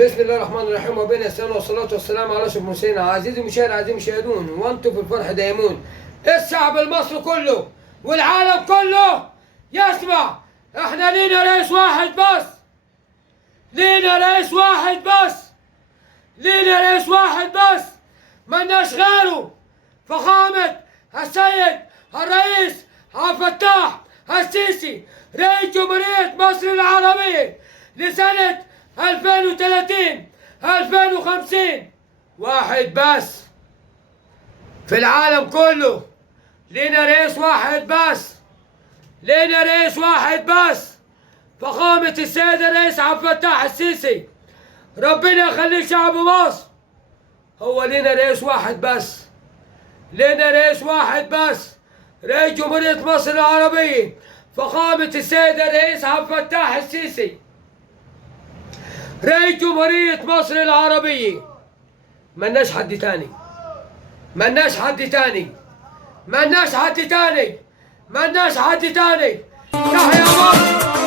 بسم الله الرحمن الرحيم وبين السلام والصلاة والسلام على أشرف المرسلين. عزيزي المشاهد عزيزي المشاهدون، وأنتم في الفرح دائمون. الشعب المصري كله والعالم كله يسمع، احنا لينا رئيس واحد بس، لينا رئيس واحد بس، لينا رئيس واحد بس، مالناش غيره. فخامة السيد الرئيس عبد الفتاح السيسي رئيس جمهورية مصر العربية لسنة 2030 2050 واحد بس في العالم كله. لينا رئيس واحد بس، لينا رئيس واحد بس، فخامة السيد الرئيس عبد الفتاح السيسي، ربنا يخلي شعب مصر. هو لينا رئيس واحد بس، لينا رئيس واحد بس، رئيس جمهورية مصر العربية فخامة السيد الرئيس عبد الفتاح السيسي، رئيس جمهورية مصر العربية. ملناش حد تاني، ملناش حد تاني، ملناش حد تاني، ملناش حد تاني. تحيا مصر.